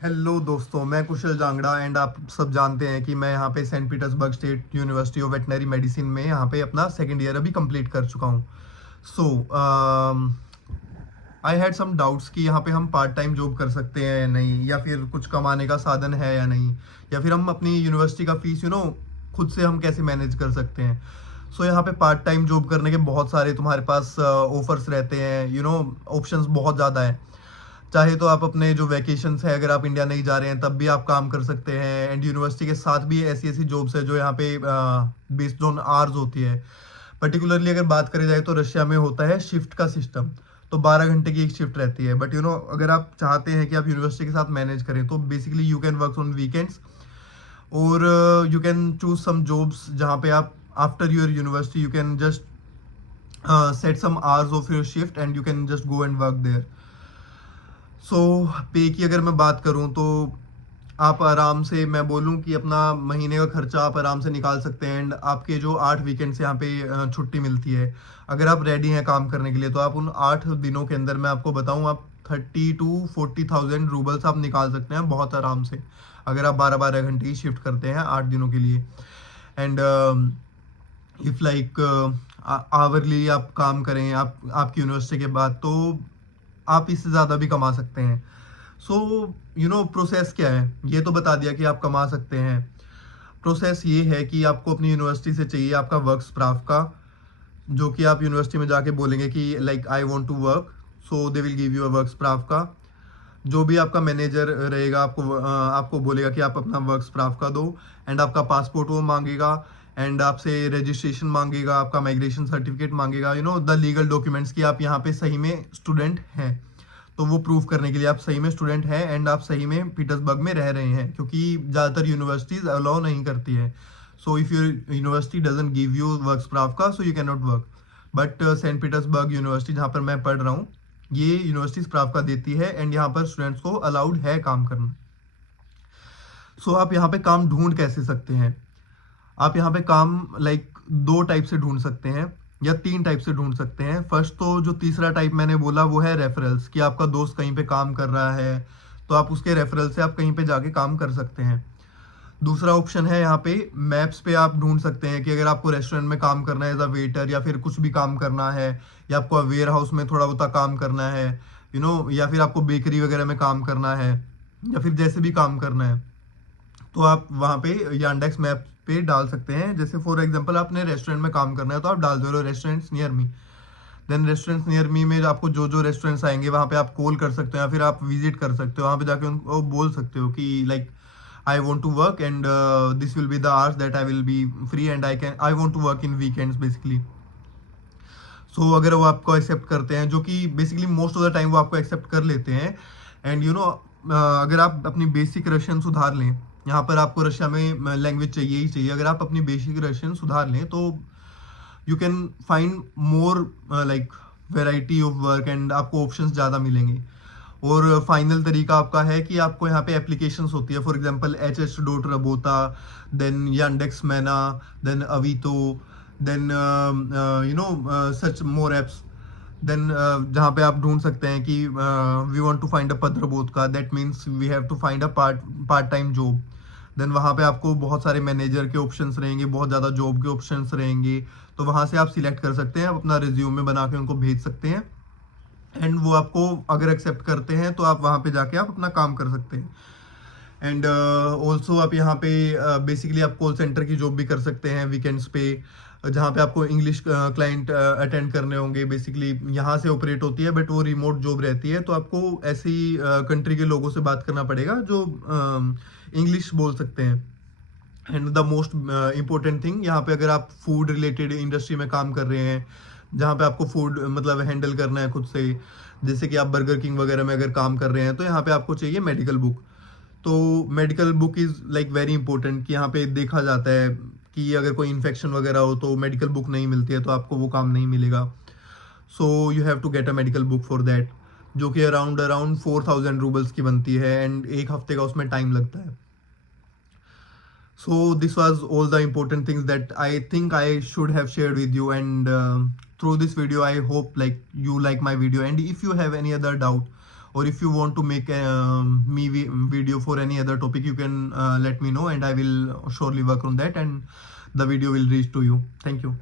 Hello दोस्तों, मैं कुशल Jangra and आप सब जानते हैं कि मैं यहाँ पे Saint Petersburg State University of Veterinary Medicine में यहाँ पे अपना सेकंड ईयर अभी कंप्लीट कर चुका हूँ। सो आई हैड सम डाउट्स कि यहाँ पे हम पार्ट टाइम जॉब कर सकते हैं या नहीं, या फिर कुछ कमाने का साधन है या नहीं, या फिर हम अपनी यूनिवर्सिटी का फीस खुद से हम कैसे मैनेज कर सकते हैं। सो यहाँ पे पार्ट टाइम जॉब करने के बहुत सारे तुम्हारे पास ऑफर्स रहते हैं, ऑप्शंस बहुत ज़्यादा है। चाहे तो आप अपने जो वैकेशंस है, अगर आप इंडिया नहीं जा रहे हैं तब भी आप काम कर सकते हैं, एंड यूनिवर्सिटी के साथ भी ऐसी ऐसी जॉब्स है जो यहाँ पे बेस्ड ऑन आवर्स होती है। पर्टिकुलरली अगर बात करी जाए तो रशिया में होता है शिफ्ट का सिस्टम। तो 12 घंटे की एक शिफ्ट रहती है, बट अगर आप चाहते हैं कि आप यूनिवर्सिटी के साथ मैनेज करें तो basically you can work on weekends, और you can choose some jobs जहाँ पे आप after your university you can just set some hours of your shift and you can just go and work there. So पे की अगर मैं बात करूं तो आप आराम से, मैं बोलूं कि अपना महीने का खर्चा आप आराम से निकाल सकते हैं, एंड आपके जो 8 वीकेंड से यहाँ पे छुट्टी मिलती है, अगर आप रेडी हैं काम करने के लिए तो आप उन 8 दिनों के अंदर, मैं आपको बताऊं, आप 30 to 40,000 रूबल्स आप निकाल सकते हैं बहुत आराम से, अगर आप 12-12 घंटे की शिफ्ट करते हैं 8 दिनों के लिए। एंड इफ़ लाइक आवरली आप काम करें आप आपकी यूनिवर्सिटी के बाद, तो आप इससे ज़्यादा भी कमा सकते हैं। सो प्रोसेस क्या है, ये तो बता दिया कि आप कमा सकते हैं। प्रोसेस ये है कि आपको अपनी यूनिवर्सिटी से चाहिए आपका वर्क स्प्राफ का, जो कि आप यूनिवर्सिटी में जाके बोलेंगे कि like I want to work, so they will give you a work स्प्राफ का। जो भी आपका मैनेजर रहेगा आपको बोलेगा कि आप अपना वर्क स्प्राफ का दो, एंड आपका पासपोर्ट वो मांगेगा, एंड आपसे रजिस्ट्रेशन मांगेगा, आपका माइग्रेशन सर्टिफिकेट मांगेगा, द लीगल डॉक्यूमेंट्स कि आप यहाँ पे सही में स्टूडेंट हैं। तो वो प्रूव करने के लिए आप सही में स्टूडेंट हैं एंड आप सही में पीटर्सबर्ग में रह रहे हैं, क्योंकि ज़्यादातर यूनिवर्सिटीज़ अलाउ नहीं करती है। So if your university doesn't give you work स्प्राफ का, so you can not work. But Saint Petersburg university जहाँ पर मैं पढ़ रहा हूँ, ये यूनिवर्सिटी स्प्राफ का देती है, एंड यहाँ पर स्टूडेंट्स को अलाउड है काम करना। सो आप यहाँ पे काम ढूंढ कैसे सकते हैं? आप यहाँ पे काम लाइक 2 टाइप से ढूंढ सकते हैं, या 3 टाइप से ढूंढ सकते हैं। फर्स्ट तो जो तीसरा टाइप मैंने बोला वो है रेफरल्स, कि आपका दोस्त कहीं पे काम कर रहा है तो आप उसके रेफरल से आप कहीं पे जाके काम कर सकते हैं। दूसरा ऑप्शन है यहाँ पे मैप्स पे आप ढूंढ सकते हैं कि अगर आपको रेस्टोरेंट में काम करना है एज अ वेटर, या फिर कुछ भी काम करना है, या आपको वेयर हाउस में थोड़ा बहुत काम करना है, या फिर आपको बेकरी वगैरह में काम करना है, या फिर जैसे भी काम करना है, तो आप वहाँ पे यांडेक्स मैप पे डाल सकते हैं। जैसे फॉर एग्जांपल आपने रेस्टोरेंट में काम करना है तो आप डाल दो restaurants near me. Then restaurants near me में आपको जो जो रेस्टोरेंट्स आएंगे वहाँ पे आप कॉल कर सकते हो, या फिर आप विजिट कर सकते हो, वहाँ पे जाके उनको बोल सकते हो कि like I want to work and this will be the hours that I will be free, and I want to work in weekends basically. So अगर वो आपको एक्सेप्ट करते हैं, जो कि basically most of the time वो आपको accept कर लेते हैं, एंड अगर आप अपनी बेसिक रशियन सुधार लें, यहाँ पर आपको रशिया में लैंग्वेज चाहिए ही चाहिए, अगर आप अपनी बेसिक रशियन सुधार लें तो you can find more like variety of work, and आपको ऑप्शंस ज़्यादा मिलेंगे। और फाइनल तरीका आपका है कि आपको यहाँ पे एप्लीकेशंस होती है, for example hs.rabota, then yandex मैना, then Avito, then such more apps. Then जहाँ पे आप ढूंढ सकते हैं कि we want to find a पत्रबोध का, that means we have to find a part time job. Then वहाँ पे आपको बहुत सारे मैनेजर के ऑप्शंस रहेंगे, बहुत ज़्यादा जॉब के ऑप्शंस रहेंगे, तो वहाँ से आप सिलेक्ट कर सकते हैं, आप अपना रिज्यूमे बना के उनको भेज सकते हैं, एंड वो आपको अगर एक्सेप्ट करते हैं तो आप वहाँ पे जाके आप अपना काम कर सकते हैं। एंड ऑल्सो आप यहाँ पे बेसिकली आप कॉल सेंटर की जॉब भी कर सकते हैं वीकेंड्स पे, जहाँ पे आपको इंग्लिश क्लाइंट अटेंड करने होंगे। बेसिकली यहाँ से ऑपरेट होती है, बट वो रिमोट जॉब रहती है, तो आपको ऐसी कंट्री के लोगों से बात करना पड़ेगा जो इंग्लिश बोल सकते हैं। And the most important thing, यहाँ पे अगर आप फूड रिलेटेड इंडस्ट्री में काम कर रहे हैं, जहाँ पे आपको फूड मतलब हैंडल करना है खुद से, जैसे कि आप बर्गर किंग वगैरह में अगर काम कर रहे हैं, तो यहाँ पे आपको चाहिए मेडिकल बुक। तो medical book is like very important, कि यहाँ पे देखा जाता है कि अगर कोई इन्फेक्शन वगैरह हो तो मेडिकल बुक नहीं मिलती है तो आपको वो काम नहीं मिलेगा। So you have to get a medical book for that, जो कि अराउंड अराउंड 4,000 रूबल्स की बनती है, एंड एक हफ्ते का उसमें टाइम लगता है। So this was all the important things that I think I should have shared with you, and through this video I hope like you like my video, and if you have any other doubt, or if you want to make me video video for any other topic, you can let me know, and I will surely work on that, and the video will reach to you. Thank you.